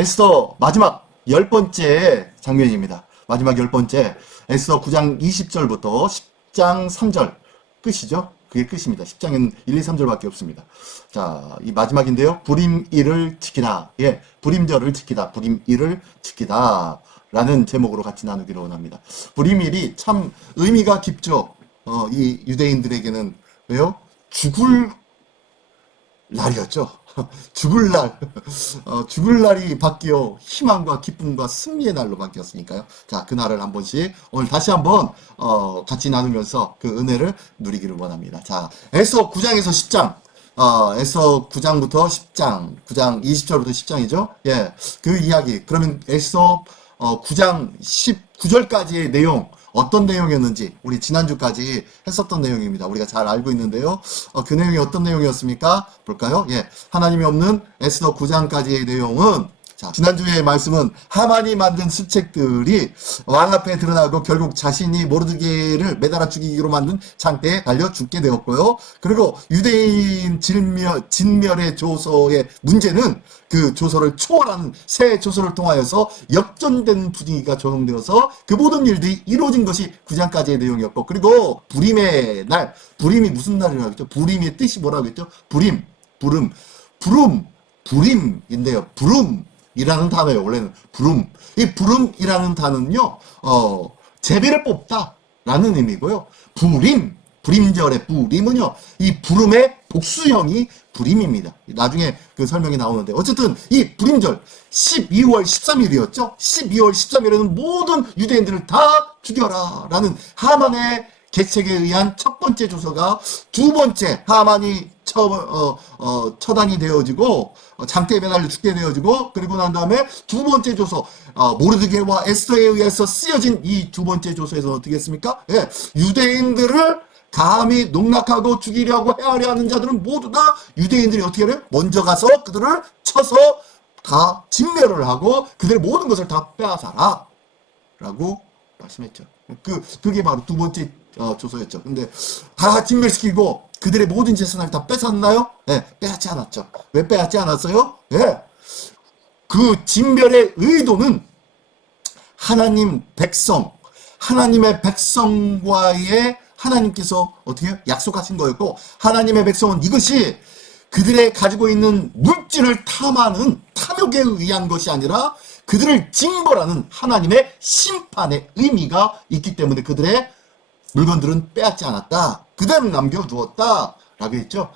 에스더 마지막 10번째 장면입니다. 마지막 10번째. 에스더 9장 20절부터 10장 3절 끝이죠. 그게 끝입니다. 10장에는 1, 2, 3절밖에 없습니다. 자, 이 마지막인데요. 불임일을 지키다. 예, 불임절을 지키다. 불임일을 지키다. 라는 제목으로 같이 나누기로 원합니다. 불임일이 참 의미가 깊죠. 이 유대인들에게는. 왜요? 죽을 날이었죠. 죽을 날. 죽을 날이 바뀌어 희망과 기쁨과 승리의 날로 바뀌었으니까요. 자, 그 날을 한 번씩 오늘 다시 한번 같이 나누면서 그 은혜를 누리기를 원합니다. 자, 에스더 9장에서 10장. 에스더 9장부터 10장, 9장 20절부터 10장이죠. 예, 그 이야기. 그러면 에스더 9장 19절까지의 내용, 어떤 내용이었는지 우리 지난주까지 했었던 내용입니다. 우리가 잘 알고 있는데요. 그 내용이 어떤 내용이었습니까? 볼까요? 예, 하나님이 없는 에스더 9장까지의 내용은, 자, 지난주의 말씀은 하만이 만든 수책들이 왕 앞에 드러나고 결국 자신이 모르드게를 매달아 죽이기로 만든 창대에 달려 죽게 되었고요. 그리고 유대인 진멸의 조서의 문제는 그 조서를 초월하는 새 조서를 통하여서 역전된 분위기가 조성되어서 그 모든 일들이 이루어진 것이 9장까지의 내용이었고, 그리고 불임의 날, 불임이 무슨 날이라고 했죠? 불임의 뜻이 뭐라고 했죠? 불임, 불임인데요. 이라는 단어예요. 원래는 부름. 이 부름이라는 단어는요, 제비를 뽑다라는 의미고요. 불임절의 불임은요, 이 부름의 복수형이 불임입니다. 나중에 그 설명이 나오는데, 어쨌든 이 불임절 12월 13일이었죠. 12월 13일에는 모든 유대인들을 다 죽여라 라는 하만의 계책에 의한 첫 번째 조서가 두 번째 하만이 처단이 되어지고 장대에 매달려 죽게 되어지고, 그리고 난 다음에 두 번째 조서 모르드게와 에스더에 의해서 쓰여진 이 두 번째 조서에서 어떻게 했습니까? 예, 유대인들을 감히 농락하고 죽이려고 헤아려 하는 자들은 모두 다 유대인들이 어떻게 해요? 먼저 가서 그들을 쳐서 다 진멸을 하고 그들의 모든 것을 다 빼앗아라 라고 말씀했죠. 그게 바로 두 번째 조서였죠. 근데 다 진멸시키고 그들의 모든 재산을 다 뺏었나요? 예, 빼앗지 않았죠. 왜 빼앗지 않았어요? 예, 그 진멸의 의도는 하나님의 백성과의 하나님께서 어떻게 해요? 약속하신 거였고, 하나님의 백성은 이것이 그들의 가지고 있는 물질을 탐하는 탐욕에 의한 것이 아니라 그들을 징벌하는 하나님의 심판의 의미가 있기 때문에 그들의 물건들은 빼앗지 않았다. 그대로 남겨두었다. 라고 했죠.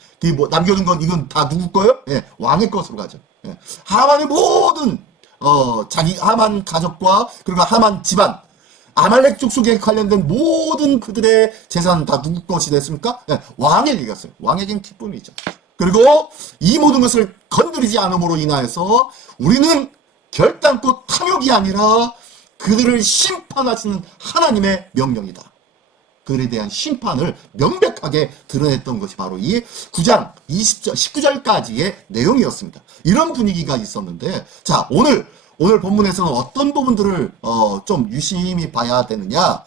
남겨둔 건 이건 다 누구 거예요? 예, 왕의 것으로 가죠. 예. 하만의 모든, 하만 가족과 그리고 하만 집안, 아말렉 족속에 관련된 모든 그들의 재산은 다 누구 것이 됐습니까? 예, 왕에게였어요. 왕에겐 기쁨이죠. 그리고 이 모든 것을 건드리지 않음으로 인하여서 우리는 결단코 탐욕이 아니라 그들을 심판하시는 하나님의 명령이다. 그들에 대한 심판을 명백하게 드러냈던 것이 바로 이 9장 20절, 19절까지의 내용이었습니다. 이런 분위기가 있었는데, 자, 오늘 본문에서는 어떤 부분들을 좀 유심히 봐야 되느냐?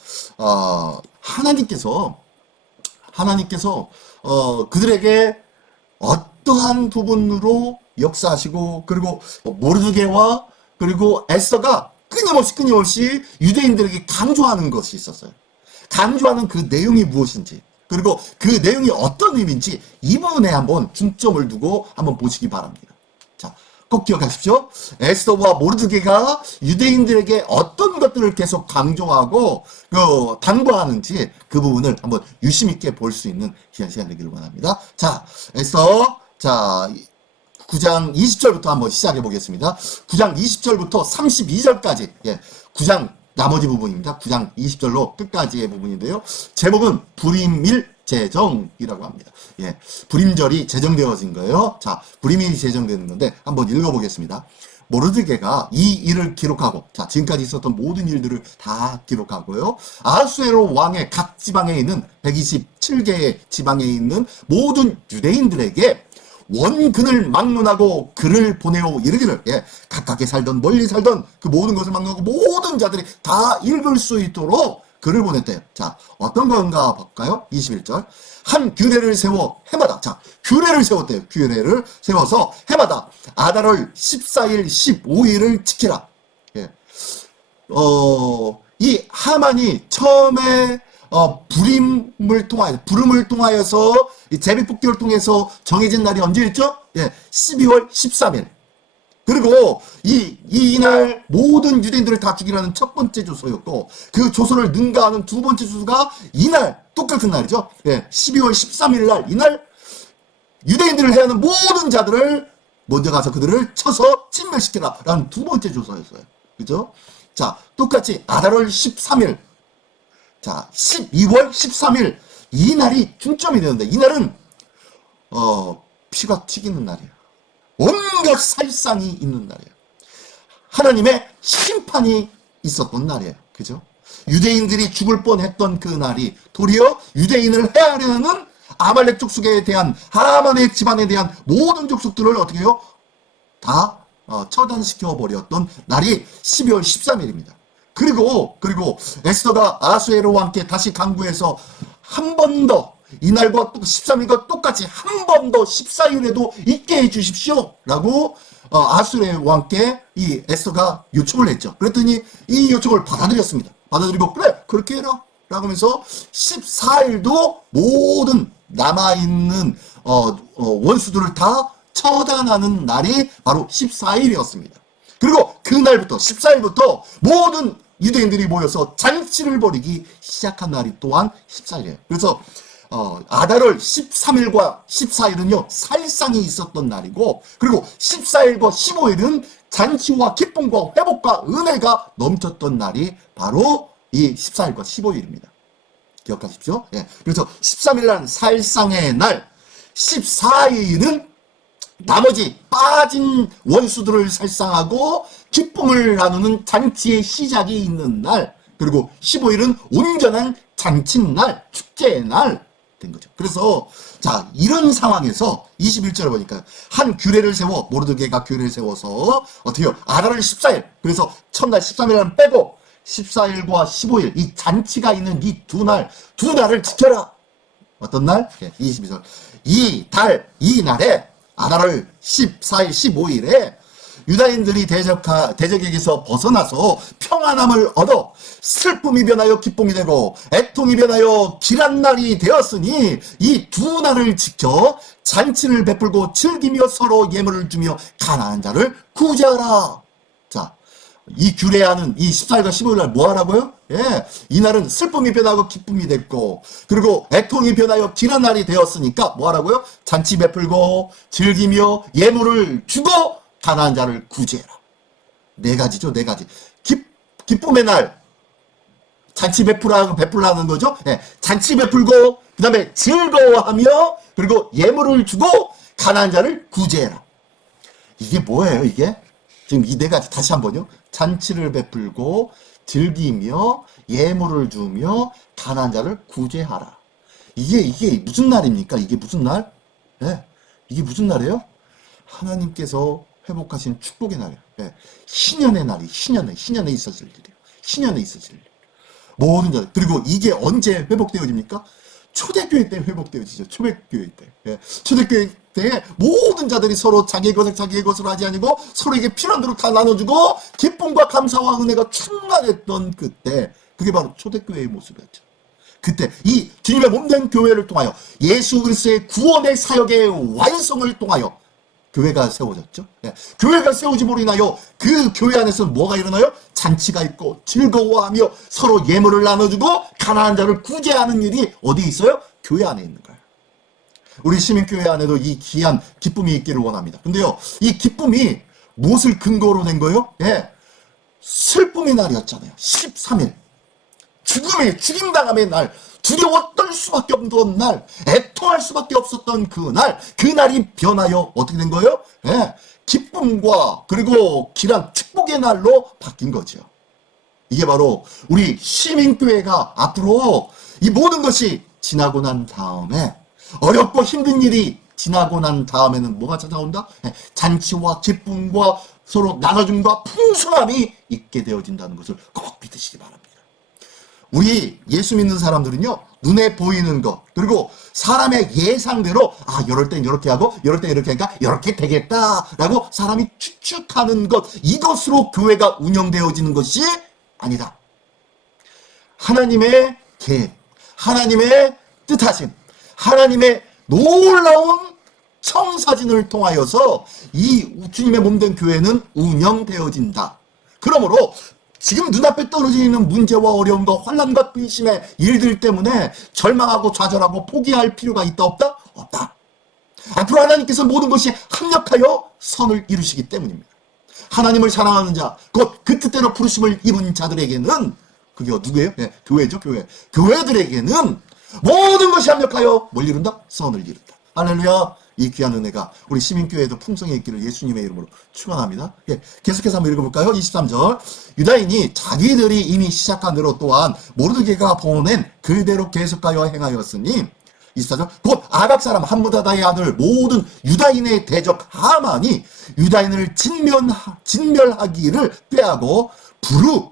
하나님께서 그들에게 어떠한 부분으로 역사하시고, 그리고 모르드게와 그리고 에스더가 끊임없이 유대인들에게 강조하는 것이 있었어요. 강조하는 그 내용이 무엇인지, 그리고 그 내용이 어떤 의미인지 이 부분에 한번 중점을 두고 한번 보시기 바랍니다. 자, 꼭 기억하십시오. 에스더와 모르드게가 유대인들에게 어떤 것들을 계속 강조하고 당부하는지 그 부분을 한번 유심 있게 볼 수 있는 시간 되기를 원합니다. 자, 에스더, 자, 9장 20절부터 한번 시작해 보겠습니다. 9장 20절부터 32절까지, 예, 9장 나머지 부분입니다. 9장 20절로 끝까지의 부분인데요. 제목은 불임일 제정이라고 합니다. 예, 불임절이 제정되어진 거예요. 자, 불임일이 제정되는 건데 한번 읽어보겠습니다. 모르드게가 이 일을 기록하고, 자, 지금까지 있었던 모든 일들을 다 기록하고요. 아하수에로 왕의 각 지방에 있는 127개의 지방에 있는 모든 유대인들에게 원근을 막론하고 글을 보내오 이르기를, 예, 가깝게 살던 멀리 살던 그 모든 것을 막론하고 모든 자들이 다 읽을 수 있도록 글을 보냈대요. 자, 어떤 건가 볼까요? 21절. 한 규례를 세워 해마다, 자, 규례를 세웠대요. 규례를 세워서 해마다 아달월 14일, 15일을 지키라. 예. 이 하만이 처음에 부름을 통하여서 이 제비뽑기를 통해서 정해진 날이 언제였죠? 예, 12월 13일. 그리고 이날 모든 유대인들을 다 죽이라는 첫 번째 조서였고, 그 조서를 능가하는 두 번째 조서가 이날 똑같은 날이죠. 예, 12월 13일 날 이날 유대인들을 해하는 모든 자들을 먼저 가서 그들을 쳐서 진멸시키라 라는 두 번째 조서였어요. 그죠? 자, 똑같이 아달월 13일, 자, 12월 13일 이 날이 중점이 되는데, 이 날은 피가 튀기는 날이에요. 온갖 살상이 있는 날이에요. 하나님의 심판이 있었던 날이에요. 그죠? 유대인들이 죽을 뻔했던 그 날이 도리어 유대인을 해하려는 아말렉 족속에 대한 하만의 집안에 대한 모든 족속들을 어떻게 해요? 다 처단시켜 버렸던 날이 12월 13일입니다. 그리고 에스더가 아수에로 왕께 다시 강구해서 한 번 더 이날과 13일과 똑같이 한 번 더 14일에도 있게 해주십시오 라고 아수에로 왕께 이 에스더가 요청을 했죠. 그랬더니 이 요청을 받아들였습니다. 받아들이고 그래 그렇게 해라 라고 하면서 14일도 모든 남아있는 원수들을 다 처단하는 날이 바로 14일이었습니다. 그리고 그날부터 14일부터 모든 유대인들이 모여서 잔치를 벌이기 시작한 날이 또한 14일이에요. 그래서 아달월 13일과 14일은요 살상이 있었던 날이고, 그리고 14일과 15일은 잔치와 기쁨과 회복과 은혜가 넘쳤던 날이 바로 이 14일과 15일입니다. 기억하십시오. 예. 그래서 13일날 살상의 날, 14일은 나머지 빠진 원수들을 살상하고 기쁨을 나누는 잔치의 시작이 있는 날, 그리고 15일은 온전한 잔칫날, 축제의 날 된 거죠. 그래서 자, 이런 상황에서 21절에 보니까 한 규례를 세워, 모르드게가 규례를 세워서 어떻게 해요? 아달월 14일, 그래서 첫날 13일은 빼고 14일과 15일 이 잔치가 있는 이 두 날을 지켜라. 어떤 날? 22절. 이 날에 아달월 14일, 15일에 유다인들이 대적에게서 벗어나서 평안함을 얻어 슬픔이 변하여 기쁨이 되고 애통이 변하여 길한 날이 되었으니 이 두 날을 지켜 잔치를 베풀고 즐기며 서로 예물을 주며 가난한 자를 구제하라. 자, 이 규례하는 이 14일과 15일 날 뭐 하라고요? 예, 이날은 슬픔이 변하고 기쁨이 됐고, 그리고 애통이 변하여 길한 날이 되었으니까 뭐 하라고요? 잔치 베풀고 즐기며 예물을 주고 가난한 자를 구제해라. 네 가지죠, 네 가지. 기쁨의 날, 잔치 베풀라는 거죠. 예, 잔치 베풀고, 그 다음에 즐거워하며, 그리고 예물을 주고 가난한 자를 구제해라. 이게 뭐예요, 이게? 지금 이 네 가지 다시 한번요. 잔치를 베풀고 즐기며 예물을 주며 가난한 자를 구제하라. 이게 무슨 날입니까? 이게 무슨 날? 네, 이게 무슨 날이에요? 하나님께서 회복하신 축복의 날이에요. 네, 신년의 날이 신년에 있었을 일이에요. 신년에 있었을 일. 모든 자. 그리고 이게 언제 회복되어집니까? 초대교회 때 회복되어지죠. 초대교회 때. 예. 초대교회 때 모든 자들이 서로 자기의 것으로 하지 아니고 서로에게 필요한 대로 다 나눠주고 기쁨과 감사와 은혜가 충만했던 그때, 그게 바로 초대교회의 모습이었죠. 그때 이 주님의 몸된 교회를 통하여 예수 그리스도의 구원의 사역의 완성을 통하여 교회가 세워졌죠. 예. 교회가 세워짐으로 인하여 그 교회 안에서는 뭐가 일어나요? 잔치가 있고 즐거워하며 서로 예물을 나눠주고 가난한 자를 구제하는 일이 어디 있어요? 교회 안에 있는 거예요. 우리 시민교회 안에도 이 귀한 기쁨이 있기를 원합니다. 근데요, 이 기쁨이 무엇을 근거로 낸 거예요? 예, 슬픔의 날이었잖아요. 13일. 죽임당함의 날, 두려웠던 수밖에 없던 날, 애통할 수밖에 없었던 그 날이 변하여 어떻게 된 거예요? 예, 기쁨과 그리고 길한 축복의 날로 바뀐 거죠. 이게 바로 우리 시민교회가 앞으로 이 모든 것이 지나고 난 다음에, 어렵고 힘든 일이 지나고 난 다음에는 뭐가 찾아온다? 예, 잔치와 기쁨과 서로 나눠줌과 풍성함이 있게 되어진다는 것을 꼭 믿으시기 바랍니다. 우리 예수 믿는 사람들은요, 눈에 보이는 것, 그리고 사람의 예상대로, 아, 이럴 땐 이렇게 하고, 이럴 땐 이렇게 하니까, 이렇게 되겠다라고 사람이 추측하는 것, 이것으로 교회가 운영되어지는 것이 아니다. 하나님의 계획, 하나님의 뜻하심, 하나님의 놀라운 청사진을 통하여서 이 주님의 몸된 교회는 운영되어진다. 그러므로 지금 눈앞에 떨어지는 문제와 어려움과 환난과 근심의 일들 때문에 절망하고 좌절하고 포기할 필요가 있다 없다? 없다. 앞으로 하나님께서 모든 것이 합력하여 선을 이루시기 때문입니다. 하나님을 사랑하는 자, 곧 그 뜻대로 부르심을 입은 자들에게는, 그게 누구예요? 네, 교회죠, 교회. 교회들에게는 모든 것이 합력하여 뭘 이룬다? 선을 이룬다. 할렐루야. 이 귀한 은혜가 우리 시민교회에도 풍성히 있기를 예수님의 이름으로 축원합니다. 예, 계속해서 한번 읽어볼까요? 23절. 유다인이 자기들이 이미 시작한 대로 또한 모르드게가 보낸 그대로 계속하여 행하였으니, 24절. 곧 아각 사람 함므다다의 아들 모든 유다인의 대적 하만이 유다인을 진멸하기를 꾀하고 부르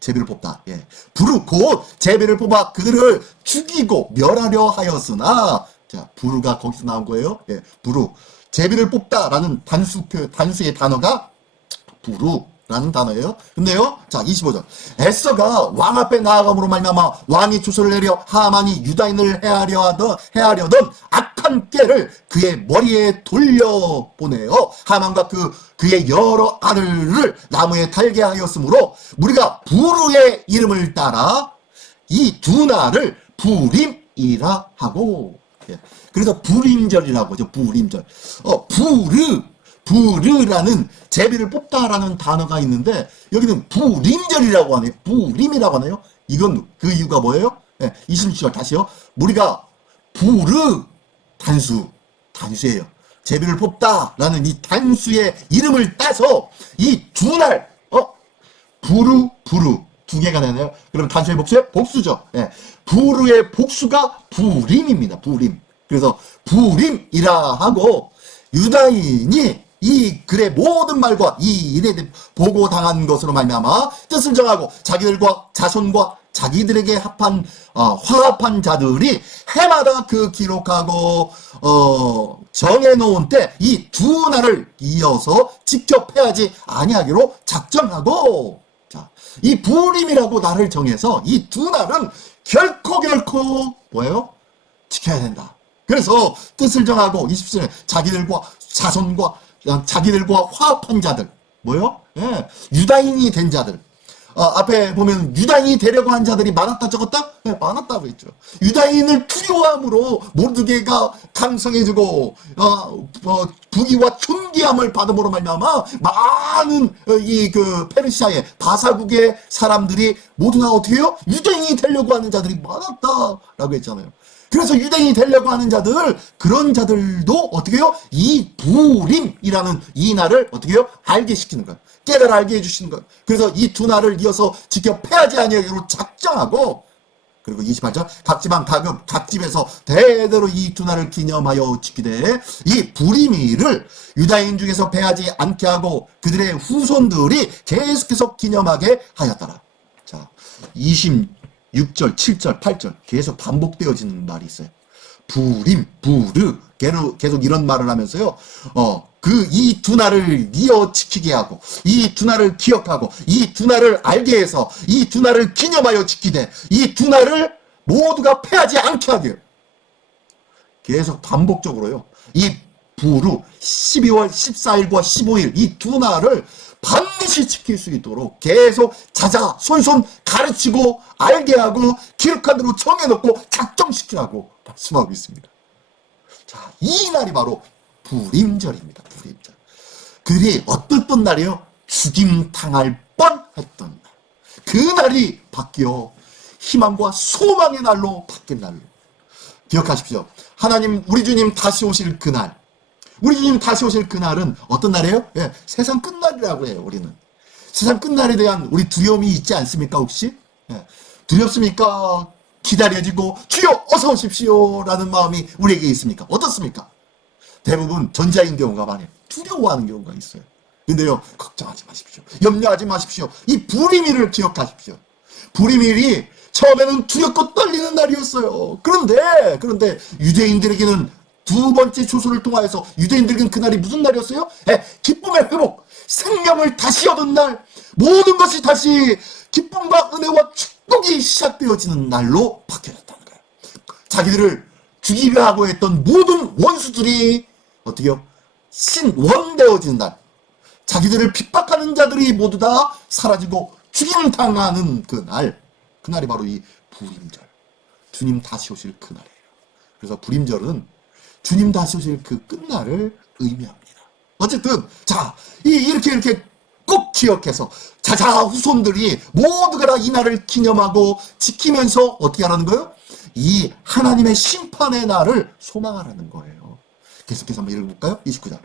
제비를 뽑다. 예. 부르 곧 제비를 뽑아 그들을 죽이고 멸하려 하였으나, 자, 부르가 거기서 나온 거예요. 예, 부르. 제비를 뽑다라는 단수의 단어가 부르라는 단어예요. 근데요, 자, 25절. 에서가 왕 앞에 나아감으로 말미암아 왕이 주소를 내려 하만이 유다인을 해하려던 악한 꾀를 그의 머리에 돌려보내어 하만과 그의 여러 아들을 나무에 달게 하였으므로 우리가 부르의 이름을 따라 이 두 날을 부림이라 하고, 예. 그래서 부림절이라고 하죠. 부림절. 부르라는 제비를 뽑다라는 단어가 있는데 여기는 부림절이라고 하네요. 부림이라고 하네요. 이건 그 이유가 뭐예요? 예. 26절 다시요. 우리가 단수예요. 제비를 뽑다라는 이 단수의 이름을 따서 이 두 날, 부르 두 개가 되네요. 그럼 단수의 복수의 복수죠. 예. 부르의 복수가 부림입니다. 부림. 그래서 부림이라 하고, 유다인이 이 글의 모든 말과 이 일에 보고당한 것으로 말미암아 뜻을 정하고 자기들과 자손과 자기들에게 화합한 자들이 해마다 그 기록하고 정해놓은 때 이 두 날을 이어서 직접 해야지 아니하기로 작정하고, 자, 이 부림이라고 날을 정해서 이 두 날은 결코 뭐예요? 지켜야 된다. 그래서 뜻을 정하고 27절에 자기들과 자손과 자기들과 화합한 자들, 뭐요? 예, 유다인이 된 자들. 앞에 보면 유다인이 되려고 한 자들이 많았다 적었다? 네, 많았다고 했죠. 유다인을 두려워함으로 모르드게가 강성해지고 부귀와 존귀함을 받음으로 말미암아 많은 페르시아의 바사국의 사람들이 모두 다 어떻게 해요? 유다인이 되려고 하는 자들이 많았다라고 했잖아요. 그래서 유대인이 되려고 하는 자들, 그런 자들도 어떻게 해요? 이 부림이라는 이 날을 어떻게 해요? 알게 시키는 거예요. 깨달아 알게 해주시는 거예요. 그래서 이 두 날을 이어서 지켜 패하지 아니하기로 작정하고, 그리고 28절, 각 지방 각 집에서 대대로 이 두 날을 기념하여 지키되 이 부림일을 유다인 중에서 패하지 않게 하고 그들의 후손들이 계속해서 기념하게 하였더라. 자, 26절, 7절, 8절 계속 반복되어지는 말이 있어요. 부림, 부르, 계속 이런 말을 하면서요. 이 두 날을 이어 지키게 하고, 이 두 날을 기억하고, 이 두 날을 알게 해서, 이 두 날을 기념하여 지키되, 이 두 날을 모두가 패하지 않게 하게. 계속 반복적으로요. 이 부르 12월 14일과 15일 이 두 날을 반드시 지킬 수 있도록 계속 손손 가르치고 알게 하고 기록한 대로 정해놓고 작정시키라고 말씀하고 있습니다. 자, 이 날이 바로 부림절입니다. 부림절. 그들이 어떤 날이요? 죽임 당할 뻔했던 날. 그 날이 바뀌어 희망과 소망의 날로 바뀐 날로. 기억하십시오. 하나님, 우리 주님 다시 오실 그날. 우리 주님 다시 오실 그날은 어떤 날이에요? 예, 세상 끝날이라고 해요, 우리는. 세상 끝날에 대한 우리 두려움이 있지 않습니까, 혹시? 예, 두렵습니까? 기다려지고, 주여, 어서 오십시오! 라는 마음이 우리에게 있습니까? 어떻습니까? 대부분 전자인 경우가 많아요. 두려워하는 경우가 있어요. 근데요, 걱정하지 마십시오. 염려하지 마십시오. 이 불임일을 기억하십시오. 불임일이 처음에는 두렵고 떨리는 날이었어요. 그런데 유대인들에게는 두 번째 조소를 통하여서 유대인들에게는 그날이 무슨 날이었어요? 기쁨의 회복, 생명을 다시 얻은 날, 모든 것이 다시 기쁨과 은혜와 축복이 시작되어지는 날로 바뀌어졌다는 거예요. 자기들을 죽이려 하고 했던 모든 원수들이 어떻게요? 신원되어지는 날, 자기들을 핍박하는 자들이 모두 다 사라지고 죽임당하는 그날이 바로 이 불임절, 주님 다시 오실 그날이에요. 그래서 불임절은 주님 다시 오실 그 끝날을 의미합니다. 어쨌든 이렇게 꼭 기억해서 자자 후손들이 모두가 다 이 날을 기념하고 지키면서 어떻게 하라는 거예요? 이 하나님의 심판의 날을 소망하라는 거예요. 계속해서 한번 읽어볼까요? 29절.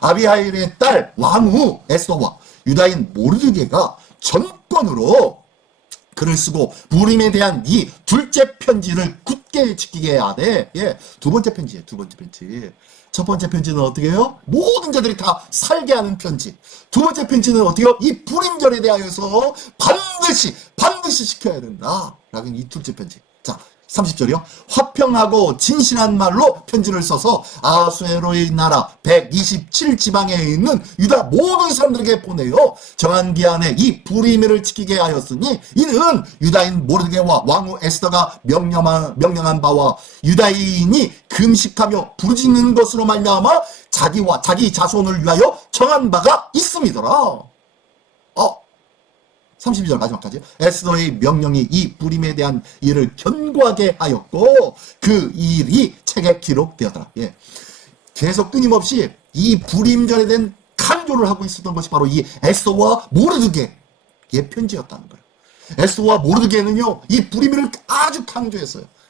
아비하일의 딸 왕후 에스더와 유다인 모르드게가 전권으로 글을 쓰고 불임에 대한 이 둘째 편지를 굳게 지키게 하되, 두 번째 편지예요. 두 번째 편지. 첫 번째 편지는 어떻게 해요? 모든 자들이 다 살게 하는 편지. 두 번째 편지는 어떻게 해요? 이 불임절에 대하여서 반드시 지켜야 된다 라는 이 둘째 편지. 자, 30절이요. 화평하고 진실한 말로 편지를 써서 아수에로의 나라 127지방에 있는 유다 모든 사람들에게 보내요. 정한 기한에 이 불임을 지키게 하였으니 이는 유다인 모르드게와 왕후 에스더가 명령한 바와 유다인이 금식하며 부르짖는 것으로 말미암아 자기와 자기 자손을 위하여 정한 바가 있음이더라. 32절 마지막까지. 에스더의 명령이 이 불임에 대한 일을 견고하게 하였고 그 일이 책에 기록되었더라. 계속 끊임없이 이 불임절에 대한 강조를 하고 있었던 것이 바로 이 에스더와 모르드게의 편지였다는 거예요. 에스더와 모르드게는요, 이 불임을 아주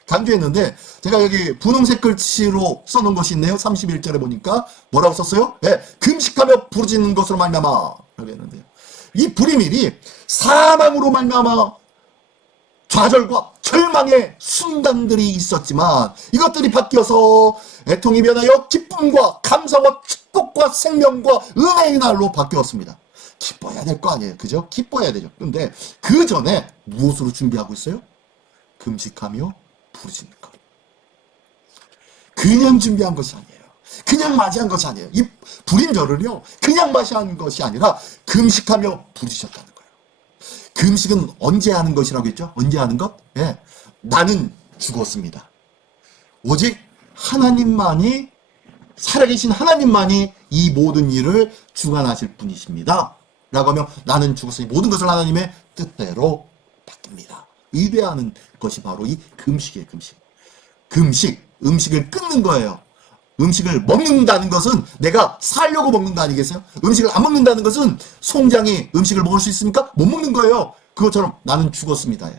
강조했는데 제가 여기 분홍색 글씨로 써놓은 것이 있네요. 31절에 보니까 뭐라고 썼어요? 금식하며 부르짖는 것으로 말미암아 라고 했는데요. 이 불임일이 사망으로 말미암아 좌절과 절망의 순간들이 있었지만 이것들이 바뀌어서 애통이 변하여 기쁨과 감사와 축복과 생명과 은혜의 날로 바뀌었습니다. 기뻐야 될 거 아니에요. 그죠? 기뻐야 되죠. 그런데 그 전에 무엇으로 준비하고 있어요? 금식하며 부르짖는 것. 그냥 준비한 것이 아니에요. 그냥 맞이한 것이 아니에요. 이 불임절을요, 그냥 맞이한 것이 아니라 금식하며 부르짖었다는 거예요. 금식은 언제 하는 것이라고 했죠? 언제 하는 것? 나는 죽었습니다. 오직 하나님만이, 살아계신 하나님만이 이 모든 일을 주관하실 분이십니다. 라고 하면 나는 죽었으니 모든 것을 하나님의 뜻대로 바뀝니다. 의뢰하는 것이 바로 이 금식이에요. 음식을 끊는 거예요. 음식을 먹는다는 것은 내가 살려고 먹는 거 아니겠어요? 음식을 안 먹는다는 것은 송장이 음식을 먹을 수 있습니까? 못 먹는 거예요. 그것처럼 나는 죽었습니다.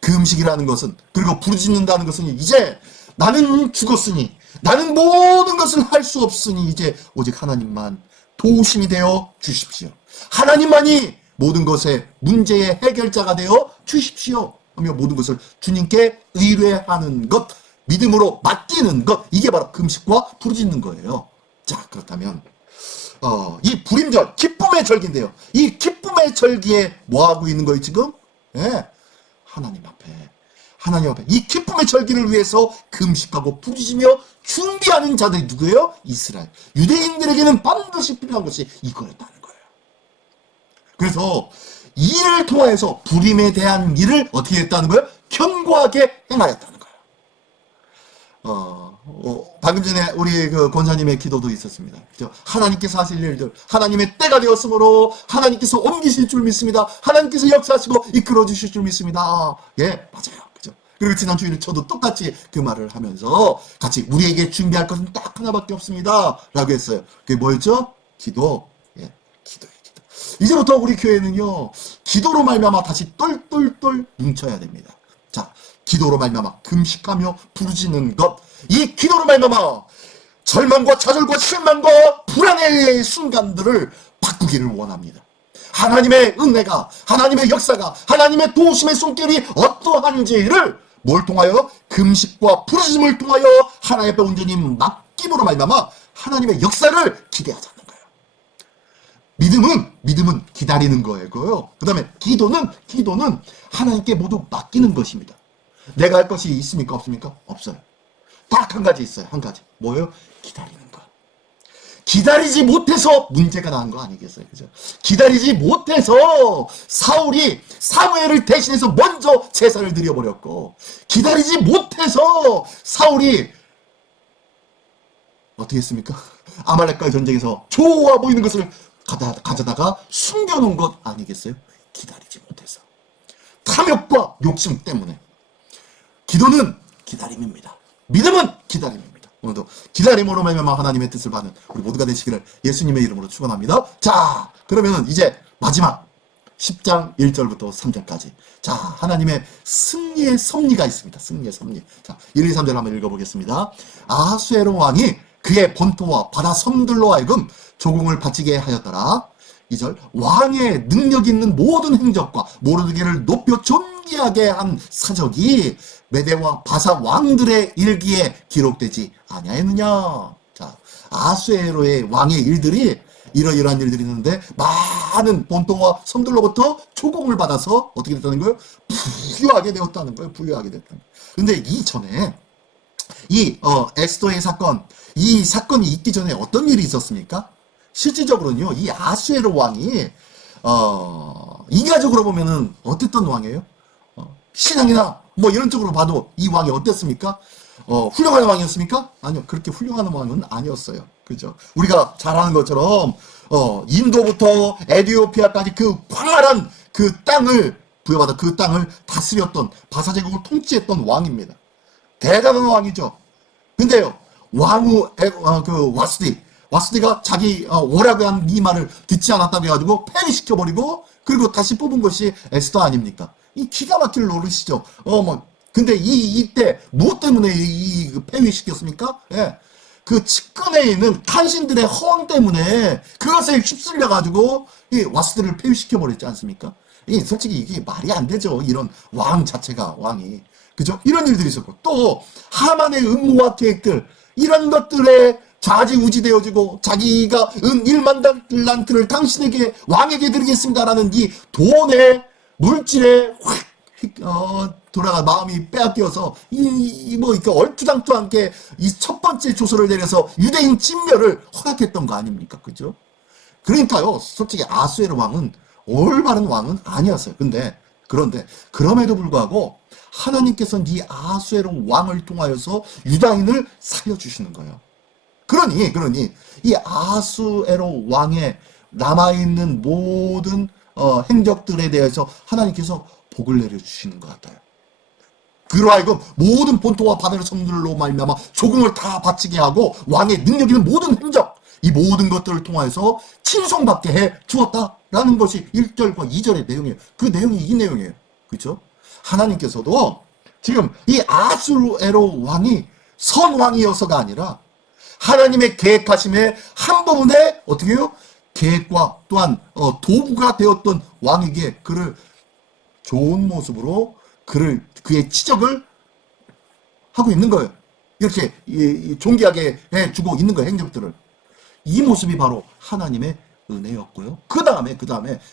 그 음식이라는 것은, 그리고 부르짖는다는 것은 이제 나는 죽었으니, 나는 모든 것을 할 수 없으니 이제 오직 하나님만 도우심이 되어 주십시오. 하나님만이 모든 것의 문제의 해결자가 되어 주십시오 하며 모든 것을 주님께 의뢰하는 것, 믿음으로 맡기는 것, 이게 바로 금식과 부르짖는 거예요. 자, 그렇다면 이 불임절, 기쁨의 절기인데요. 이 기쁨의 절기에 뭐하고 있는 거예요 지금? 하나님 앞에 이 기쁨의 절기를 위해서 금식하고 부르짖으며 준비하는 자들이 누구예요? 이스라엘, 유대인들에게는 반드시 필요한 것이 이거였다는 거예요. 그래서 이를 통하여서 불임에 대한 일을 어떻게 했다는 거예요? 견고하게 행하였다는 거예요. 방금 전에 우리 그 권사님의 기도도 있었습니다. 그죠? 하나님께서 하실 일들, 하나님의 때가 되었으므로 하나님께서 옮기실 줄 믿습니다. 하나님께서 역사하시고 이끌어 주실 줄 믿습니다. 맞아요. 그죠? 그리고 지난 주일에 저도 똑같이 그 말을 하면서 같이 우리에게 준비할 것은 딱 하나밖에 없습니다. 라고 했어요. 그게 뭐였죠? 기도. 기도예요, 기도. 이제부터 우리 교회는요, 기도로 말미암아 다시 똘똘똘 뭉쳐야 됩니다. 자, 기도로 말미암아 금식하며 부르짖는 것, 이 기도로 말미암아 절망과 좌절과 실망과 불안의 순간들을 바꾸기를 원합니다. 하나님의 은혜가, 하나님의 역사가, 하나님의 도우심의 손길이 어떠한지를 뭘 통하여? 금식과 부르짖음을 통하여 하나님 앞에 온전히 맡김으로 말미암아 하나님의 역사를 기대하자는 거예요. 믿음은 기다리는 거예요. 그 다음에 기도는 하나님께 모두 맡기는 것입니다. 내가 할 것이 있습니까? 없습니까? 없어요. 딱 한 가지 있어요. 한 가지. 뭐예요? 기다리는 거. 기다리지 못해서 문제가 난 거 아니겠어요? 그죠? 기다리지 못해서 사울이 사무엘을 대신해서 먼저 제사를 드려버렸고, 기다리지 못해서 사울이 어떻게 했습니까? 아말렉과의 전쟁에서 좋아 보이는 것을 가져다가 숨겨놓은 것 아니겠어요? 기다리지 못해서. 탐욕과 욕심 때문에. 기도는 기다림입니다. 믿음은 기다림입니다. 오늘도 기다림으로 말미암아 하나님의 뜻을 받는 우리 모두가 되시기를 예수님의 이름으로 축원합니다. 자, 그러면은 이제 마지막 10장 1절부터 3절까지. 자, 하나님의 승리의 섭리가 있습니다. 승리의 섭리. 자, 1, 2, 3절 한번 읽어보겠습니다. 아하수에로 왕이 그의 본토와 바다 섬들로 하여금 조공을 바치게 하였더라. 2절, 왕의 능력 있는 모든 행적과 모르드게를 높여 존귀하게 한 사적이 메대와 바사 왕들의 일기에 기록되지 아니하였느냐. 자, 아수에로의 왕의 일들이 이러이러한 일들이 있는데 많은 본토와 섬들로부터 조공을 받아서 어떻게 됐다는 거예요? 부유하게 되었다는 거예요. 부유하게 됐다는 거예요. 근데 이전에 이 에스더의 사건, 이 사건이 있기 전에 어떤 일이 있었습니까? 실질적으로는요, 이 아수에로 왕이 인간적으로 보면은 어땠던 왕이에요? 신앙이나 뭐 이런 쪽으로 봐도 이 왕이 어땠습니까? 훌륭한 왕이었습니까? 아니요, 그렇게 훌륭한 왕은 아니었어요. 그죠? 우리가 잘 아는 것처럼 인도부터 에티오피아까지 그 광활한 그 땅을 부여받아 그 땅을 다스렸던 바사 제국을 통치했던 왕입니다. 대단한 왕이죠. 근데요, 왕후 그 와스디가 자기 오라고 한 이 말을 듣지 않았다고 해가지고 폐위시켜버리고, 그리고 다시 뽑은 것이 에스더 아닙니까? 이 기가 막힐 노릇이죠. 근데 이때 무엇 때문에 폐위시켰습니까? 예. 그 측근에 있는 간신들의 허언 때문에 그것에 휩쓸려가지고 이 와스디를 폐위시켜버렸지 않습니까? 솔직히 이게 말이 안 되죠. 이런 왕 자체가, 왕이. 그죠? 이런 일들이 있었고, 또 하만의 음모와 계획들, 이런 것들에 좌지우지되어지고, 자기가 1만 달란트를 당신에게 왕에게 드리겠습니다라는 이 돈의 물질에 확 돌아가 마음이 빼앗겨서 이렇게 얼투당투하게 이 첫 번째 조서를 내려서 유대인 진멸을 허락했던 거 아닙니까? 그죠? 그러니까요, 솔직히 아수에로 왕은 올바른 왕은 아니었어요. 그런데 그럼에도 불구하고 하나님께서는 이 아수에로 왕을 통하여서 유다인을 살려주시는 거예요. 그러니 이 아수에로 왕의 남아있는 모든 행적들에 대해서 하나님께서 복을 내려주시는 것 같아요. 그로 하여금 모든 본토와 바다를 섬들로 말미암아 조공을 다 바치게 하고 왕의 능력 있는 모든 행적, 이 모든 것들을 통하여서 칭송받게 해 주었다라는 것이 1절과 2절의 내용이에요. 그 내용이 이 내용이에요. 그렇죠? 하나님께서도 지금 이 아수에로 왕이 선왕이어서가 아니라 하나님의 계획하심의 한 부분에 어떻게 해요? 계획과 또한 도구가 되었던 왕에게 그를 좋은 모습으로 그의 치적을 하고 있는 거예요. 이렇게 존귀하게 해주고 있는 거예요. 행적들을. 이 모습이 바로 하나님의 은혜였고요. 그 다음에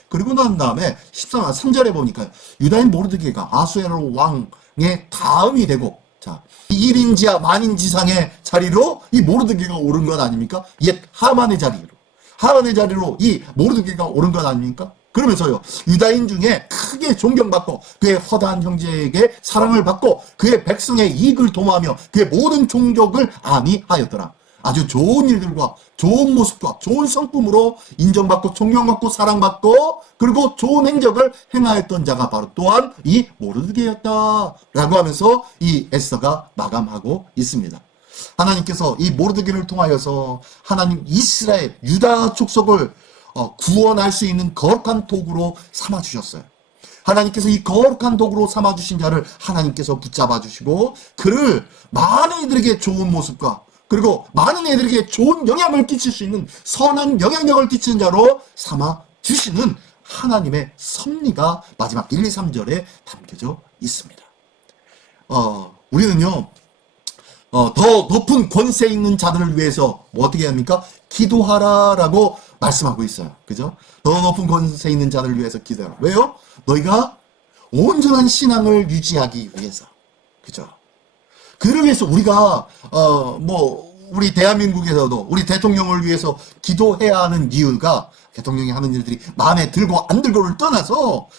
그리고 난 다음에 13절에 보니까 유다인 모르드게가 아수에로 왕의 다음이 되고, 자, 1인지하 만인지상의 자리로 이 모르드게가 오른 것 아닙니까? 옛 하만의 자리로 이 모르드게가 오른 것 아닙니까? 그러면서요, 유다인 중에 크게 존경받고 그의 허다한 형제에게 사랑을 받고 그의 백성의 이익을 도모하며 그의 모든 종족을 안위하였더라. 아주 좋은 일들과 좋은 모습과 좋은 성품으로 인정받고 존경받고 사랑받고 그리고 좋은 행적을 행하였던 자가 바로 또한 이 모르드게였다라고 하면서 이 에스더가 마감하고 있습니다. 하나님께서 이 모르드게를 통하여서 하나님 이스라엘 유다 족속을 구원할 수 있는 거룩한 도구로 삼아주셨어요. 하나님께서 이 거룩한 도구로 삼아주신 자를 하나님께서 붙잡아 주시고 그를 많은 이들에게 좋은 모습과 그리고 많은 이들에게 좋은 영향을 끼칠 수 있는 선한 영향력을 끼치는 자로 삼아주시는 하나님의 섭리가 마지막 1, 2, 3절에 담겨져 있습니다. 우리는요, 더 높은 권세 있는 자들을 위해서 뭐 어떻게 합니까? 기도하라라고 말씀하고 있어요. 그죠? 더 높은 권세 있는 자들을 위해서 기도해라. 왜요? 너희가 온전한 신앙을 유지하기 위해서. 그죠? 그를 위해서 우리가 우리 대한민국에서도 우리 대통령을 위해서 기도해야 하는 이유가, 대통령이 하는 일들이 마음에 들고 안 들고를 떠나서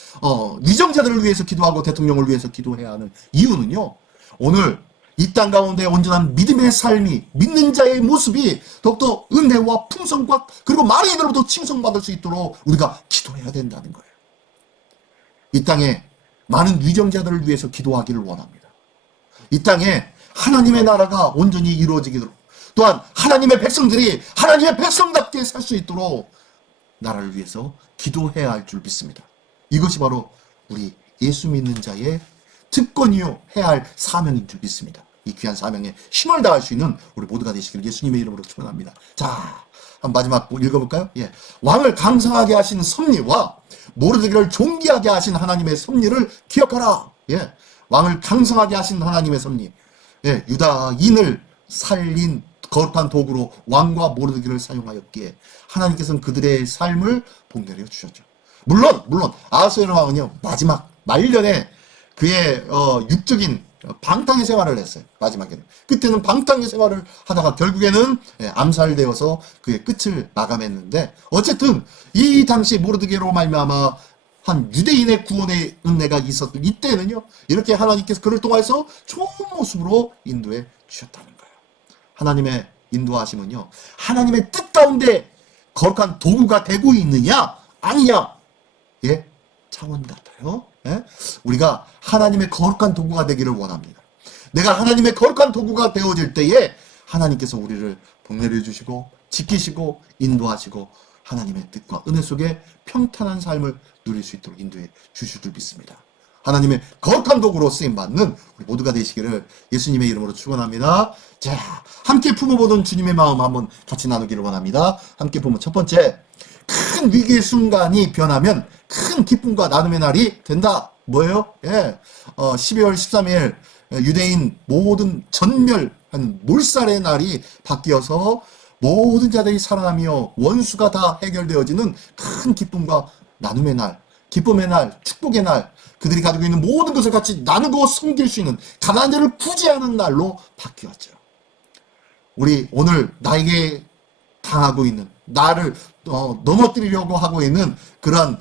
위정자들을 위해서 기도하고 대통령을 위해서 기도해야 하는 이유는요, 오늘 이 땅 가운데 온전한 믿음의 삶이, 믿는 자의 모습이 더욱더 은혜와 풍성과 그리고 많은 이들로부터 칭송받을 수 있도록 우리가 기도해야 된다는 거예요. 이 땅에 많은 위정자들을 위해서 기도하기를 원합니다. 이 땅에 하나님의 나라가 온전히 이루어지도록, 또한 하나님의 백성들이 하나님의 백성답게 살 수 있도록 나라를 위해서 기도해야 할 줄 믿습니다. 이것이 바로 우리 예수 믿는 자의 특권이요 해야 할 사명인 줄 믿습니다. 이 귀한 사명에 힘을 다할 수 있는 우리 모두가 되시기를 예수님의 이름으로 축원합니다. 자, 한 마지막 읽어볼까요? 예, 왕을 강성하게 하신 섭리와 모르드게를 존귀하게 하신 하나님의 섭리를 기억하라. 예, 왕을 강성하게 하신 하나님의 섭리. 예, 유다인을 살린 거룩한 도구로 왕과 모르드게를 사용하였기에 하나님께서는 그들의 삶을 복내려 주셨죠. 물론 아하수에로 왕은요, 마지막 말년에 그의 육적인 방탕의 생활을 했어요. 마지막에는. 그때는 방탕의 생활을 하다가 결국에는 암살되어서 그의 끝을 마감했는데, 어쨌든 이 당시 모르드게로 말미암아 한 유대인의 구원의 은혜가 있었던 이때는요, 이렇게 하나님께서 그를 통해서 좋은 모습으로 인도해 주셨다는 거예요. 하나님의 인도하심은요, 하나님의 뜻 가운데 거룩한 도구가 되고 있느냐 아니냐, 예, 차원 같아요. 예? 우리가 하나님의 거룩한 도구가 되기를 원합니다. 내가 하나님의 거룩한 도구가 되어질 때에 하나님께서 우리를 복내려 주시고 지키시고 인도하시고 하나님의 뜻과 은혜 속에 평탄한 삶을 누릴 수 있도록 인도해 주실 줄 믿습니다. 하나님의 거룩한 도구로 쓰임받는 우리 모두가 되시기를 예수님의 이름으로 축원합니다. 자, 함께 품어보던 주님의 마음 한번 같이 나누기를 원합니다. 함께 품은 첫 번째, 큰 위기의 순간이 변하면 큰 기쁨과 나눔의 날이 된다. 뭐예요? 예, 12월 13일 유대인 모든 전멸한 몰살의 날이 바뀌어서 모든 자들이 살아나며 원수가 다 해결되어지는 큰 기쁨과 나눔의 날, 기쁨의 날, 축복의 날, 그들이 가지고 있는 모든 것을 같이 나누고 섬길 수 있는 가난한 자를 구제하는 날로 바뀌었죠. 우리 오늘 나에게 당하고 있는, 나를 넘어뜨리려고 하고 있는 그런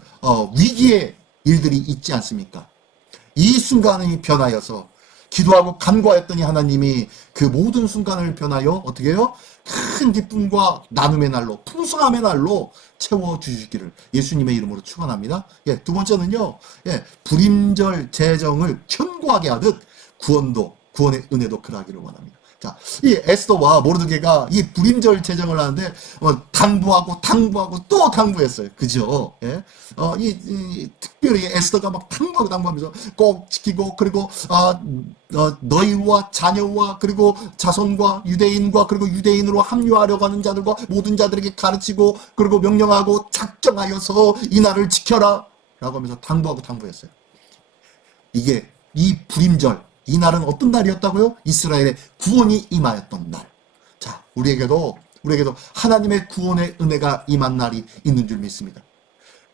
위기의 일들이 있지 않습니까? 이 순간이 변하여서 기도하고 간구하였더니 하나님이 그 모든 순간을 변하여 어떻게 해요? 큰 기쁨과 나눔의 날로, 풍성함의 날로 채워주시기를 예수님의 이름으로 축원합니다. 예, 두 번째는요, 예, 불임절 재정을 견고하게 하듯 구원의 은혜도 그러하기를 원합니다. 자, 이 에스더와 모르드게가 이 불임절 제정을 하는데 당부하고 또 당부했어요. 그죠? 예? 특별히 에스더가 막 당부하면서 꼭 지키고, 그리고 너희와 자녀와 그리고 자손과 유대인과 그리고 유대인으로 합류하려고 하는 자들과 모든 자들에게 가르치고, 그리고 명령하고 작정하여서 이 날을 지켜라 라고 하면서 당부했어요. 이게 이 불임절, 이 날은 어떤 날이었다고요? 이스라엘의 구원이 임하였던 날. 자, 우리에게도 하나님의 구원의 은혜가 임한 날이 있는 줄 믿습니다.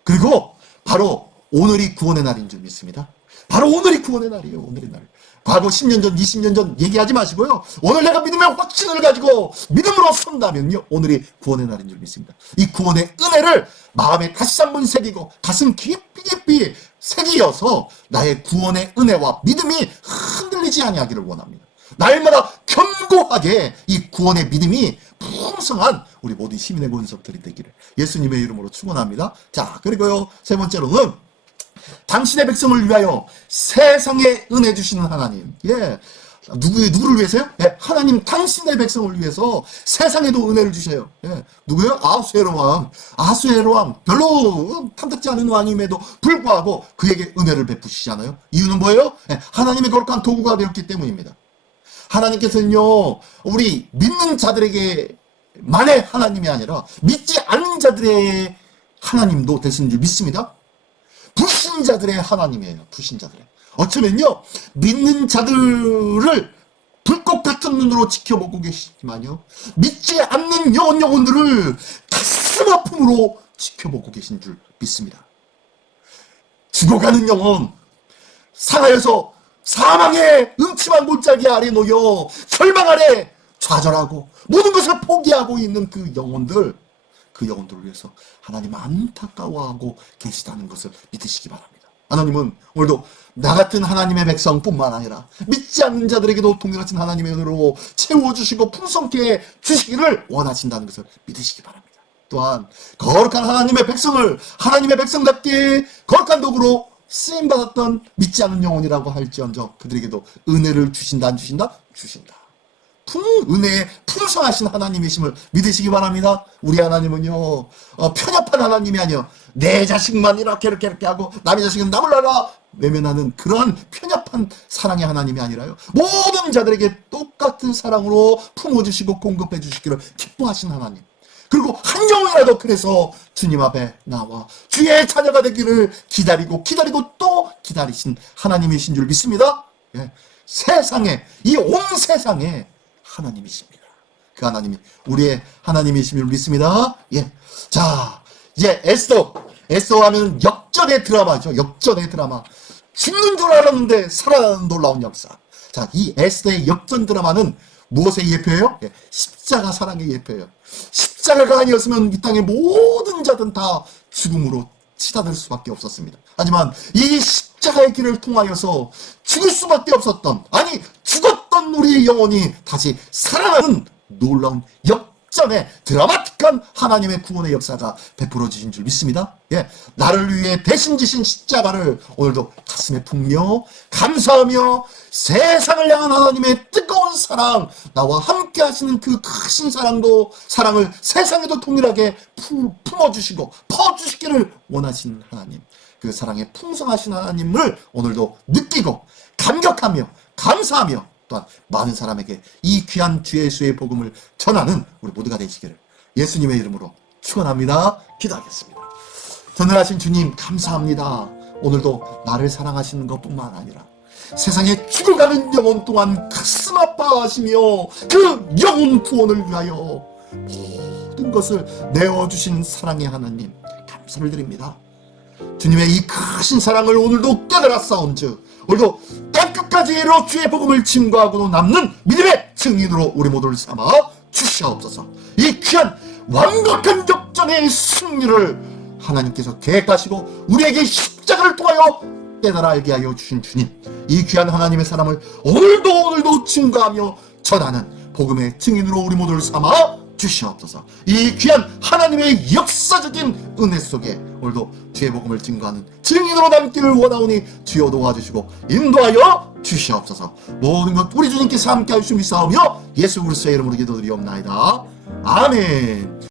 그리고 바로 오늘이 구원의 날인 줄 믿습니다. 바로 오늘이 구원의 날이에요. 오늘의 날. 과거 10년 전, 20년 전 얘기하지 마시고요. 오늘 내가 믿음의 확신을 가지고 믿음으로 선다면요, 오늘이 구원의 날인 줄 믿습니다. 이 구원의 은혜를 마음에 다시 한번 새기고 가슴 깊이 새기어서 나의 구원의 은혜와 믿음이 흔들리지 아니하기를 원합니다. 날마다 견고하게 이 구원의 믿음이 풍성한 우리 모든 시민의 권속들이 되기를 예수님의 이름으로 축원합니다. 자, 그리고요, 세 번째로는 당신의 백성을 위하여 세상에 은혜 주시는 하나님. 예. 누구를 위해서요? 예, 하나님 당신의 백성을 위해서 세상에도 은혜를 주셔요. 예, 누구요? 아하수에로 왕. 별로 탐탁지 않은 왕임에도 불구하고 그에게 은혜를 베푸시잖아요. 이유는 뭐예요? 예, 하나님의 거룩한 도구가 되었기 때문입니다. 하나님께서는요, 우리 믿는 자들에게만의 하나님이 아니라 믿지 않는 자들의 하나님도 되시는 줄 믿습니다. 불신자들의 하나님이에요. 불신자들의. 어쩌면요, 믿는 자들을 불꽃 같은 눈으로 지켜보고 계시지만요, 믿지 않는 영혼들을 가슴 아픔으로 지켜보고 계신 줄 믿습니다. 죽어가는 영혼, 상하여서 사망의 음침한 골짜기 아래 놓여 절망 아래 좌절하고 모든 것을 포기하고 있는 그 영혼들을 위해서 하나님 안타까워하고 계시다는 것을 믿으시기 바랍니다. 하나님은 오늘도 나 같은 하나님의 백성뿐만 아니라 믿지 않는 자들에게도 동일하신 하나님의 은혜로 채워주시고 풍성케 주시기를 원하신다는 것을 믿으시기 바랍니다. 또한 거룩한 하나님의 백성을 하나님의 백성답게 거룩한 도구로 쓰임받았던 믿지 않는 영혼이라고 할지언정 그들에게도 은혜를 주신다 안 주신다? 주신다. 은혜에 풍성하신 하나님이심을 믿으시기 바랍니다. 우리 하나님은요 편협한 하나님이 아니요 내 자식만 이렇게 하고 남의 자식은 남을 알아 외면하는 그런 편협한 사랑의 하나님이 아니라요, 모든 자들에게 똑같은 사랑으로 품어주시고 공급해 주시기를 기뻐하신 하나님, 그리고 한 영혼이라도 그래서 주님 앞에 나와 주의 자녀가 되기를 기다리고 또 기다리신 하나님이신 줄 믿습니다. 예. 세상에, 이 온 세상에 하나님이십니다. 그 하나님이 우리의 하나님이심을 믿습니다. 예. 자, 이제 에스더 하면 역전의 드라마죠. 역전의 드라마. 죽는 줄 알았는데 살아나는 놀라운 역사. 자, 이 에스더의 역전 드라마는 무엇의 예표예요? 예, 십자가 사랑의 예표예요. 십자가가 아니었으면 이 땅의 모든 자들은 다 죽음으로 치닫을 수밖에 없었습니다. 하지만 이 십자가의 길을 통하여서 죽을 수밖에 없었던, 아니 죽었던 우리의 영혼이 다시 살아나는 놀라운 역전의 드라마틱한 하나님의 구원의 역사가 베풀어지신 줄 믿습니다. 예, 나를 위해 대신 지신 십자가를 오늘도 가슴에 품며 감사하며 세상을 향한 하나님의 뜨거운 사랑, 나와 함께 하시는 그 크신 사랑을 세상에도 동일하게 품어주시고 퍼주시기를 원하시는 하나님, 그 사랑에 풍성하신 하나님을 오늘도 느끼고 감격하며 감사하며 또한 많은 사람에게 이 귀한 주 예수의 복음을 전하는 우리 모두가 되시기를 예수님의 이름으로 축원합니다. 기도하겠습니다. 전능하신 주님 감사합니다. 오늘도 나를 사랑하시는 것뿐만 아니라 세상에 죽어가는 영혼 또한 가슴 아파하시며 그 영혼 구원을 위하여 모든 것을 내어주신 사랑의 하나님 감사를 드립니다. 주님의 이 크신 사랑을 오늘도 깨달았사온즉 오늘도 땅끝까지 이르러 주의 복음을 증거하고도 남는 믿음의 증인으로 우리 모두를 삼아 주시옵소서. 이 귀한 완벽한 역전의 승리를 하나님께서 계획하시고 우리에게 십자가를 통하여 깨달아 알게 하여 주신 주님, 이 귀한 하나님의 사랑을 오늘도 증거하며 전하는 복음의 증인으로 우리 모두를 삼아 주시옵소서. 이 귀한 하나님의 역사적인 은혜 속에 오늘도 주의 복음을 증거하는 증인으로 남기를 원하오니 주여 도와주시고 인도하여 주시옵소서. 모든 것 우리 주님께서 함께 하시며 싸우며 예수 그리스도의 이름으로 기도드리옵나이다. 아멘.